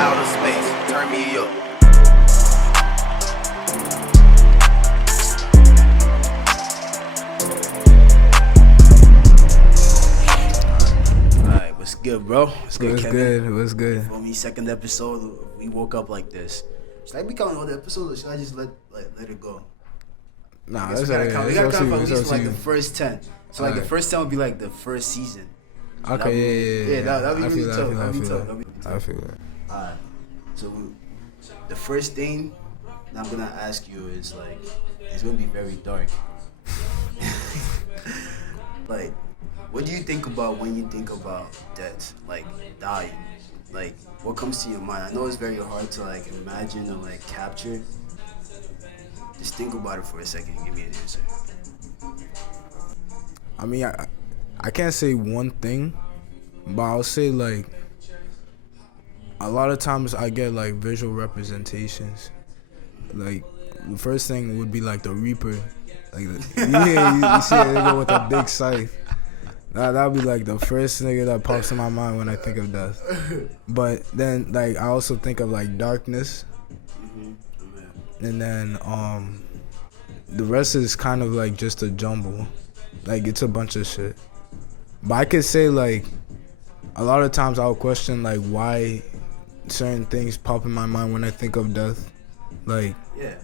outer space, turn me up. Alright, what's good, bro? What's good, Kevin? What's good? For me, second episode, we woke up like this. Should I be counting all the episodes, or should I just let it go? Nah, we gotta count at least like the first 10. So like the first 10 would be like the first season. So Okay, yeah. That'd be really tough. I feel that. Alright, so the first thing that I'm gonna ask you is like, it's gonna be very dark. Like, what do you think about when you think about death, like dying? Like, what comes to your mind? I know it's very hard to like imagine or like capture. Just think about it for a second and give me an answer. I mean, I can't say one thing, but I'll say like a lot of times I get like visual representations. Like the first thing would be like the Reaper, like you see a nigga with a big scythe. That'll be like the first nigga that pops in my mind when I think of death. But then like I also think of like darkness, and then the rest is kind of like just a jumble. Like it's a bunch of shit. But I could say like a lot of times I'll question like why certain things pop in my mind when I think of death. Like yeah,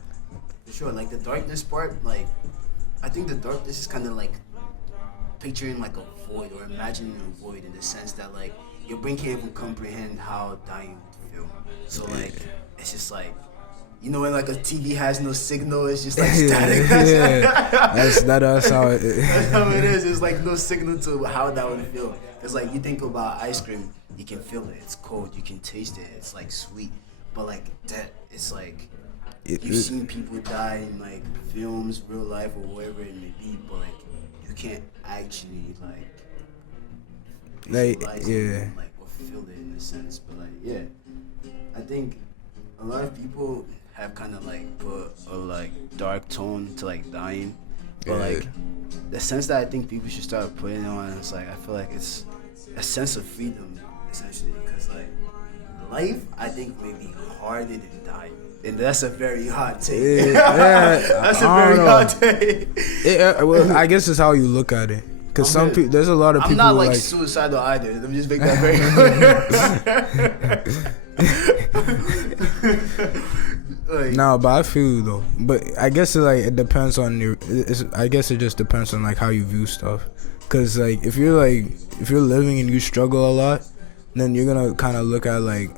for sure. Like the darkness part, like I think the darkness is kind of like picturing like a void or imagining a void in the sense that like your brain can't even comprehend how dying would feel. So like it's just like, you know, when like a TV has no signal, it's just like static. That's how it is. That's how it is. It's like no signal to how that would feel. It's like you think about ice cream, you can feel it. It's cold. You can taste it. It's like sweet. But like that, it's like you've seen people die in like films, real life, or wherever it may be. But like you can't actually like visualize it, like or feel it in a sense. But like yeah, I think a lot of people have kind of like put a like dark tone to like dying, but like the sense that I think people should start putting it on, it's like I feel like it's a sense of freedom essentially, because like life I think may be harder than dying, and that's a very hot take. That's a very hot take. Well, I guess it's how you look at it. Cause some people, there's a lot of people. I'm not like suicidal either. Let me just make that very clear. No, but I feel you though. But I guess it depends on your. I guess it just depends on like how you view stuff. Cause like if you're living and you struggle a lot, then you're gonna kind of look at like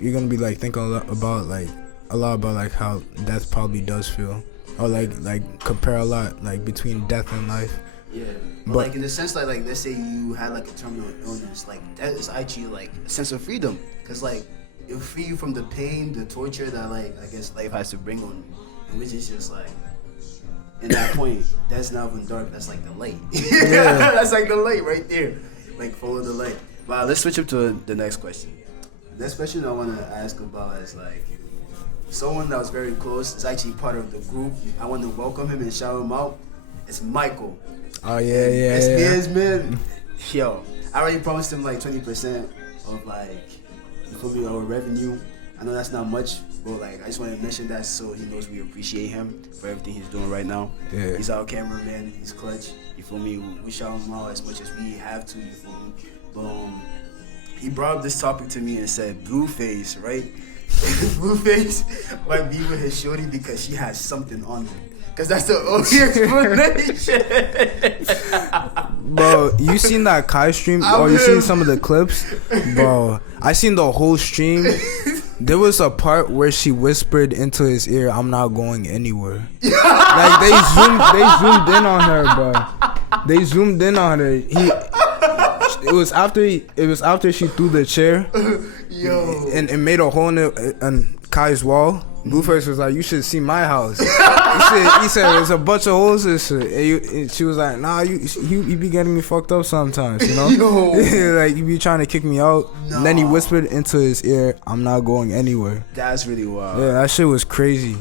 you're gonna be like thinking a lot about like how death probably does feel, or like compare a lot like between death and life. Yeah, but like in the sense like let's say you had like a terminal illness, like that is actually like a sense of freedom, cause like it'll free you from the pain, the torture that like I guess life has to bring on you, and which is just like in that point that's not even dark, that's like the light. That's like the light right there, like follow the light. But let's switch up to the next question. The next question I want to ask about is like someone that was very close, is actually part of the group. I want to welcome him and shout him out. It's Michael. Oh yeah. SBS man. Yo, I already promised him like 20% of like our revenue. I know that's not much, but like I just want to mention that so he knows we appreciate him for everything he's doing right now. Yeah. He's our cameraman. He's clutch. You feel me? We shout him out as much as we have to. You feel me? But he brought up this topic to me and said Blueface, right? Blueface might be with his shorty because she has something on him. Cause that's the only explanation. Bro, you seen that Kai stream? Or you seen some of the clips? Bro, I seen the whole stream. There was a part where she whispered into his ear, "I'm not going anywhere." Like they zoomed in on her, bro. They zoomed in on her. It was after she threw the chair. Yo. And made a hole in Kai's wall. Blueface was like, "You should see my house." He said there's a bunch of holes and shit. And she was like, "Nah, you be getting me fucked up sometimes, you know." Like you be trying to kick me out. No. And then he whispered into his ear, "I'm not going anywhere." That's really wild. Yeah, that shit was crazy.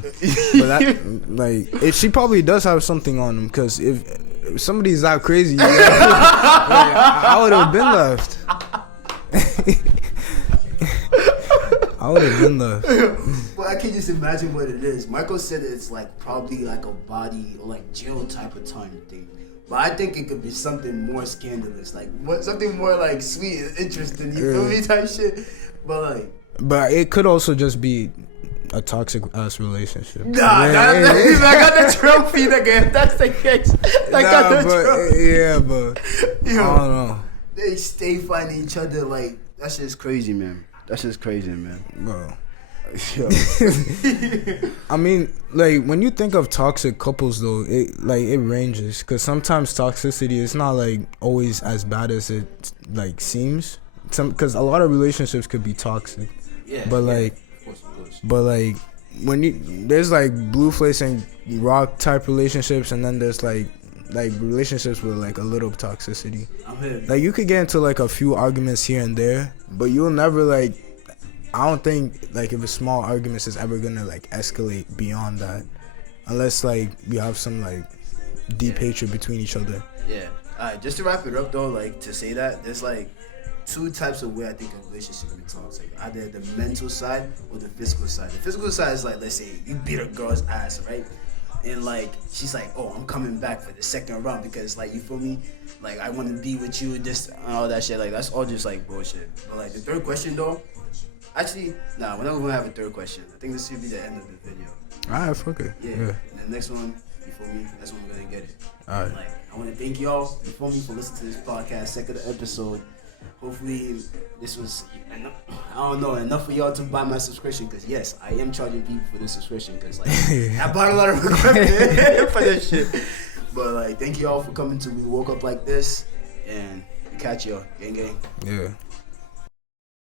But she probably does have something on him, because if somebody's that crazy, I would have been left. I would have been left. But I can just imagine what it is. Michael said it's like probably like a body or like jail type of time thing. But I think it could be something more scandalous, like something more like sweet and interesting. You feel me, type shit. But it could also just be a toxic ass relationship. I got the trophy again. That's the case. I got the trophy. Yeah, but Yo, I don't know. They stay fighting each other like that shit's crazy, man. That's just crazy, man. Bro. I mean, like when you think of toxic couples, though, it ranges because sometimes toxicity is not like always as bad as it like seems. Because a lot of relationships could be toxic. Yeah. But like, of course. but like when there's like blue face and rock type relationships, and then there's like relationships with like a little toxicity. I'm here. Like you could get into like a few arguments here and there, but you'll never like. I don't think like if a small arguments is ever gonna like escalate beyond that, unless like you have some like deep hatred between each other. Yeah. Alright, just to wrap it up though, like to say that there's like two types of way I think a relationship can be toxic. Either the mental side or the physical side. The physical side is like, let's say you beat a girl's ass, right? And like she's like, oh, I'm coming back for the second round because like you feel me, like I want to be with you, this all that shit. Like that's all just like bullshit. But like the third question though. Actually, nah, we're not gonna have a third question. I think this should be the end of the video. Alright, fuck it. Yeah. And the next one, you feel me? That's when we're gonna get it. Alright. Like, I wanna thank y'all, you feel me, for listening to this podcast, second episode. Hopefully this was enough, I don't know, enough for y'all to buy my subscription, because yes, I am charging people for this subscription, because like I bought a lot of equipment for this shit. But like thank y'all for coming to We Woke Up Like This, and catch y'all. Gang gang. Yeah.